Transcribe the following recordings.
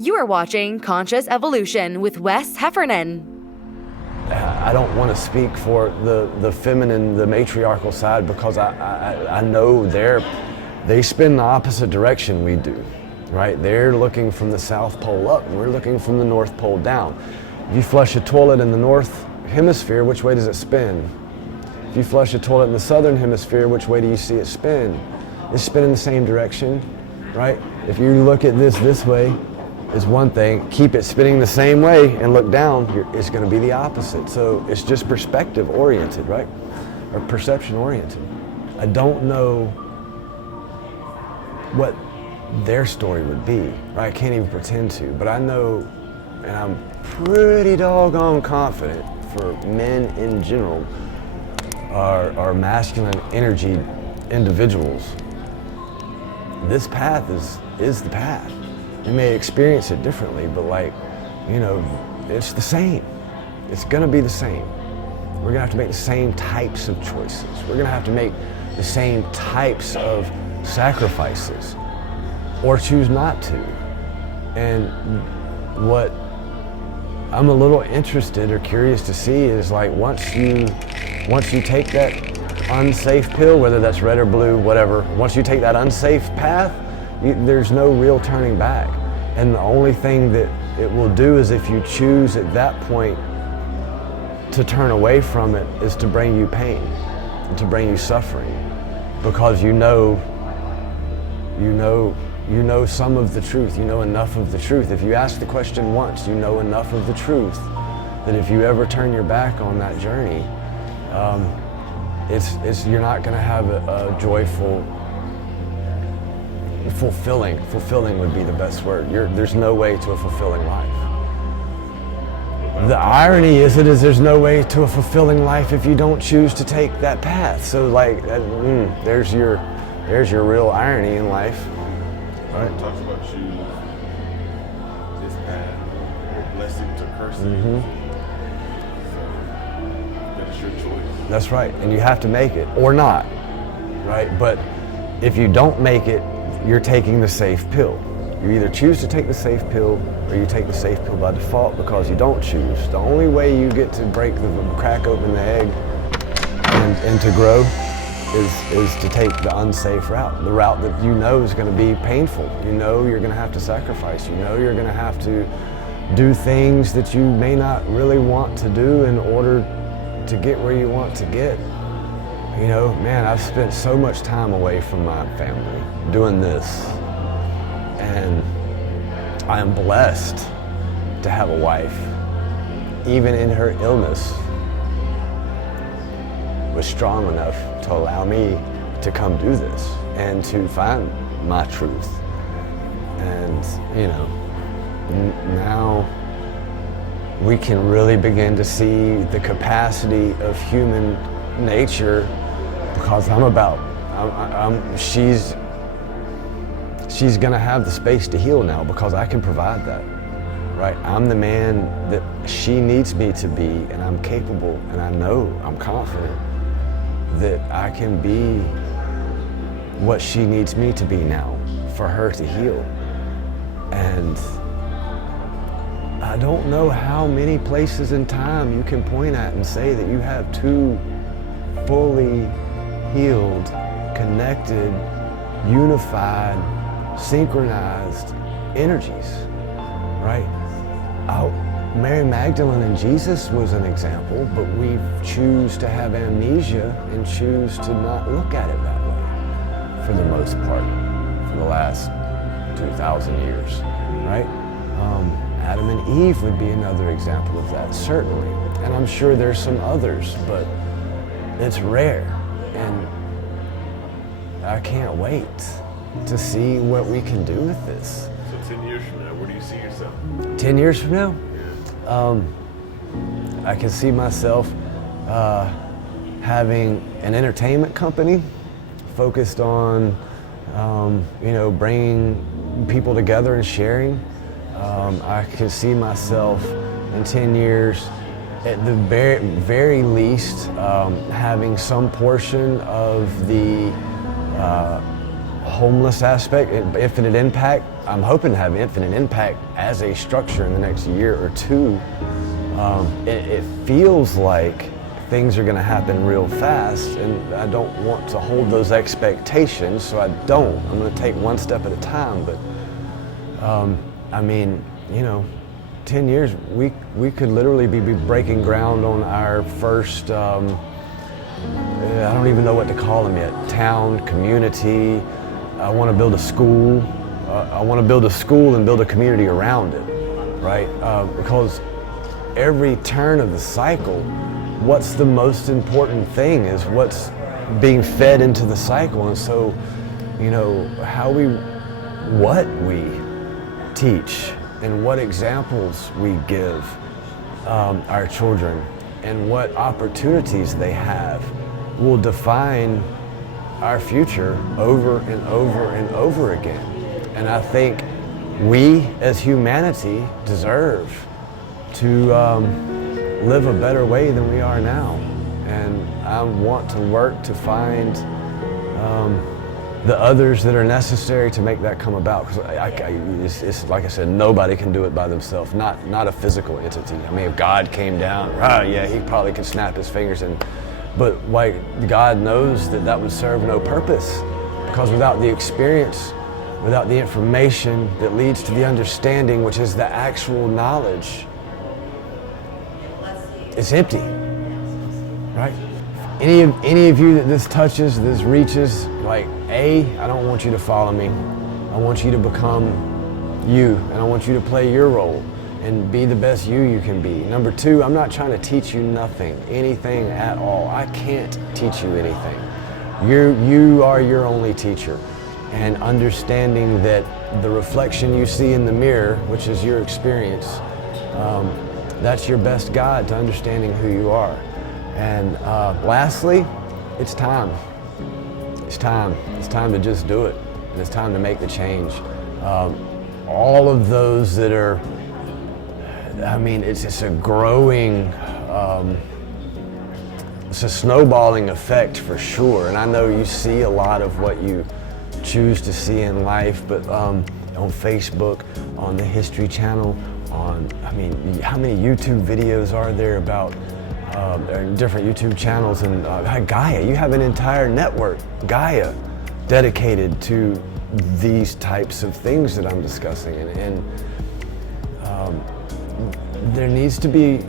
You are watching Conscious Evolution with Wes Heffernan. I don't want to speak for the feminine, the matriarchal side, because I know they spin the opposite direction we do, right? They're looking from the South Pole up, and we're looking from the North Pole down. If you flush a toilet in the North Hemisphere, which way does it spin? If you flush a toilet in the Southern Hemisphere, which way do you see it spin? It's spinning the same direction, right? If you look at this way, is one thing. Keep it spinning the same way and look down, it's going to be the opposite. So it's just perspective oriented, right? Or perception oriented. I don't know what their story would be, right? I can't even pretend to, but I know, and I'm pretty doggone confident for men in general are masculine energy individuals. This path is the path. You may experience it differently, but it's the same. It's gonna be the same. We're gonna have to make the same types of choices. We're gonna have to make the same types of sacrifices, or choose not to. And what I'm a little interested or curious to see is once you take that unsafe pill, whether that's red or blue, whatever, once you take that unsafe path, there's no real turning back. And the only thing that it will do is, if you choose at that point to turn away from it, is to bring you pain and to bring you suffering, because you know some of the truth, you know enough of the truth. If you ask the question once, you know enough of the truth that if you ever turn your back on that journey, you're not going to have a joyful, fulfilling would be the best word. There's no way to a fulfilling life. The irony is there's no way to a fulfilling life if you don't choose to take that path. So there's your real irony in life. Right. It talks about choose this path, or blessing to cursing. Mm-hmm. So that is your choice. That's right, and you have to make it or not, right? But if you don't make it, you're taking the safe pill. You either choose to take the safe pill, or you take the safe pill by default because you don't choose. The only way you get to crack open the egg and to grow is to take the unsafe route, the route that you know is going to be painful. You know you're going to have to sacrifice. You know you're going to have to do things that you may not really want to do in order to get where you want to get. Man, I've spent so much time away from my family doing this, and I am blessed to have a wife, even in her illness, was strong enough to allow me to come do this and to find my truth. And now we can really begin to see the capacity of human nature, because she's gonna have the space to heal now, because I can provide that, right? I'm the man that she needs me to be, and I'm capable, and I'm confident that I can be what she needs me to be now for her to heal. And I don't know how many places in time you can point at and say that you have two fully healed, connected, unified, synchronized energies, right? Mary Magdalene and Jesus was an example, but we choose to have amnesia and choose to not look at it that way for the most part for the last 2,000 years, right? Adam and Eve would be another example of that, certainly. And I'm sure there's some others, but it's rare. And I can't wait to see what we can do with this. So 10 years from now, where do you see yourself? 10 years from now? I can see myself having an entertainment company focused on, bringing people together and sharing. I can see myself in 10 years, at the very least, having some portion of the homeless aspect, infinite impact, I'm hoping to have infinite impact as a structure in the next year or two. It feels like things are going to happen real fast, and I don't want to hold those expectations, so I don't. I'm going to take one step at a time, but I mean, 10 years, we could literally be breaking ground on our first, I don't even know what to call them yet, town, community. I want to build a school. I want to build a school and build a community around it, right? Because every turn of the cycle, what's the most important thing is what's being fed into the cycle. And so, what we teach and what examples we give our children and what opportunities they have will define our future over and over and over again. And I think we as humanity deserve to live a better way than we are now. And I want to work to find the others that are necessary to make that come about. Because it's like I said, nobody can do it by themselves, not a physical entity. I mean, if God came down, he probably could snap his fingers, but God knows that would serve no purpose, because without the experience, without the information that leads to the understanding, which is the actual knowledge, it's empty, right? Any of you that this touches, this reaches, I don't want you to follow me. I want you to become you, and I want you to play your role and be the best you can be. Number two, I'm not trying to teach you anything at all. I can't teach you anything. You are your only teacher. And understanding that the reflection you see in the mirror, which is your experience, that's your best guide to understanding who you are. And lastly, it's time. It's time. It's time to just do it. And it's time to make the change. All of those that are, it's just a growing, it's a snowballing effect for sure. And I know you see a lot of what you choose to see in life, but on Facebook, on the History Channel, how many YouTube videos are there about different YouTube channels, and Gaia, you have an entire network, Gaia, dedicated to these types of things that I'm discussing, and there needs to be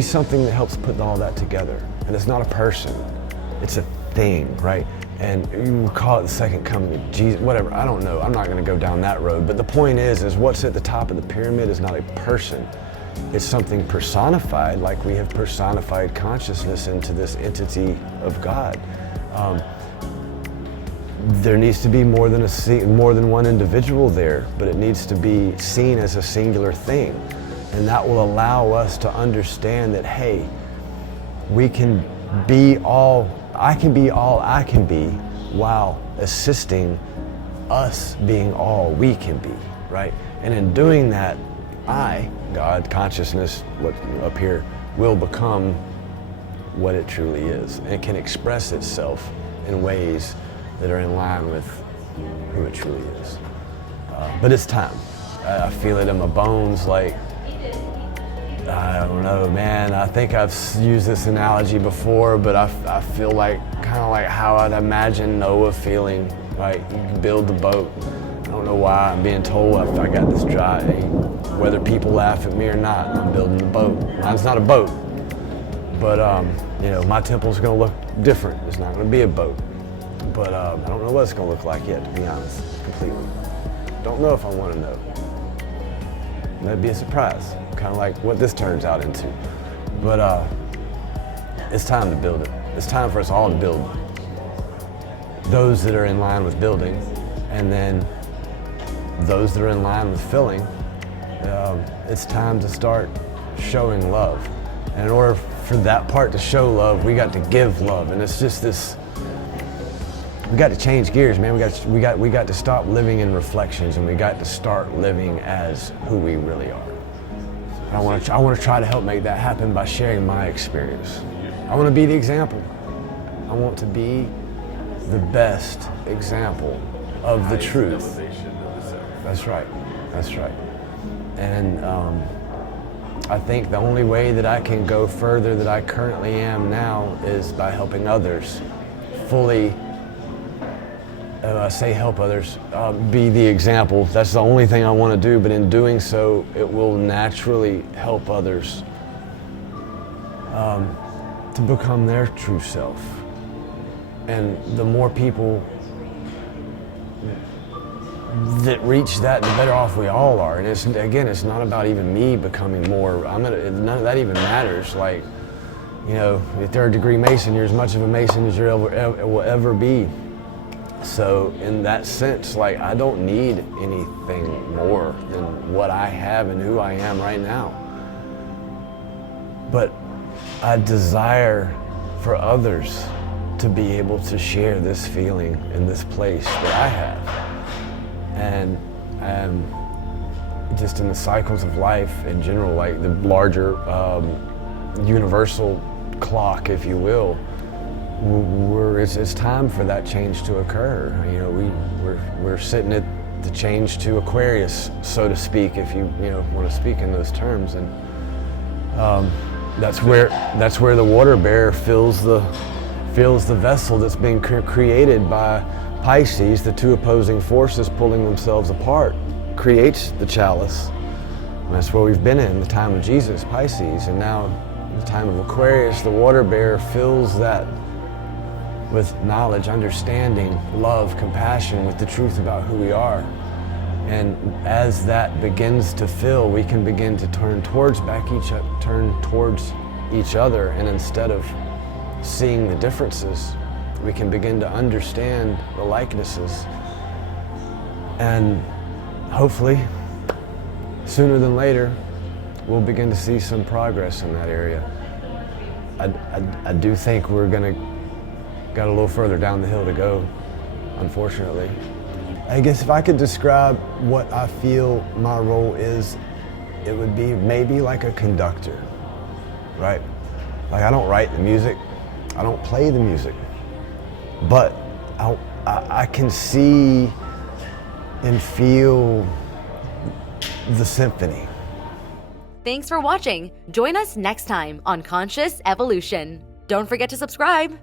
something that helps put all that together. And it's not a person, it's a thing, right? And you call it the second coming of Jesus, whatever, I don't know. I'm not gonna go down that road. But the point is what's at the top of the pyramid is not a person. It's something personified, like we have personified consciousness into this entity of God. There needs to be more than one individual there, but it needs to be seen as a singular thing. And that will allow us to understand that, hey, we can be all, I can be all I can be, while assisting us being all we can be, right? And in doing that, God, consciousness, what up here, will become what it truly is. And it can express itself in ways that are in line with who it truly is. But it's time. I feel it in my bones, I don't know, man. I think I've used this analogy before, but I feel kind of like how I'd imagine Noah feeling, right? You can build the boat. I don't know why I'm being told I got this dry. Whether people laugh at me or not, I'm building the boat. Mine's not a boat, but my temple's gonna look different. It's not gonna be a boat, but I don't know what it's gonna look like yet, to be honest, completely. Don't know if I want to know. That'd be a surprise, kind of like what this turns out into. But it's time to build it. It's time for us all to build. Those that are in line with building, and then those that are in line with filling. It's time to start showing love. And in order for that part to show love, we got to give love. And it's just this, we got to change gears, man. We got to stop living in reflections, and we got to start living as who we really are. And I want to try to help make that happen by sharing my experience. I want to be the example. I want to be the best example of the truth. Elevation of the self. That's right. That's right. And I think the only way that I can go further that I currently am now is by helping others fully. I say help others, be the example. That's the only thing I want to do, but in doing so, it will naturally help others to become their true self. And the more people that reach that, the better off we all are. And it's not about even me becoming more. None of that even matters. Like, you know, a third-degree Mason, you're as much of a Mason as you will ever be. So in that sense, like, I don't need anything more than what I have and who I am right now. But I desire for others to be able to share this feeling in this place that I have. And just in the cycles of life in general, like the larger universal clock, if you will, it's time for that change to occur. You know, we're sitting at the change to Aquarius, so to speak, if you want to speak in those terms, and that's where the water bearer fills the vessel that's being created by Pisces. The two opposing forces pulling themselves apart creates the chalice. And that's where we've been in the time of Jesus, Pisces, and now in the time of Aquarius, the water bearer fills that with knowledge, understanding, love, compassion, with the truth about who we are. And as that begins to fill, we can begin to turn towards each other, and instead of seeing the differences, we can begin to understand the likenesses. And hopefully, sooner than later, we'll begin to see some progress in that area. I do think we're got a little further down the hill to go, unfortunately. I guess if I could describe what I feel my role is, it would be maybe like a conductor, right? Like, I don't write the music, I don't play the music, but I can see and feel the symphony. Thanks for watching. Join us next time on Conscious Evolution. Don't forget to subscribe.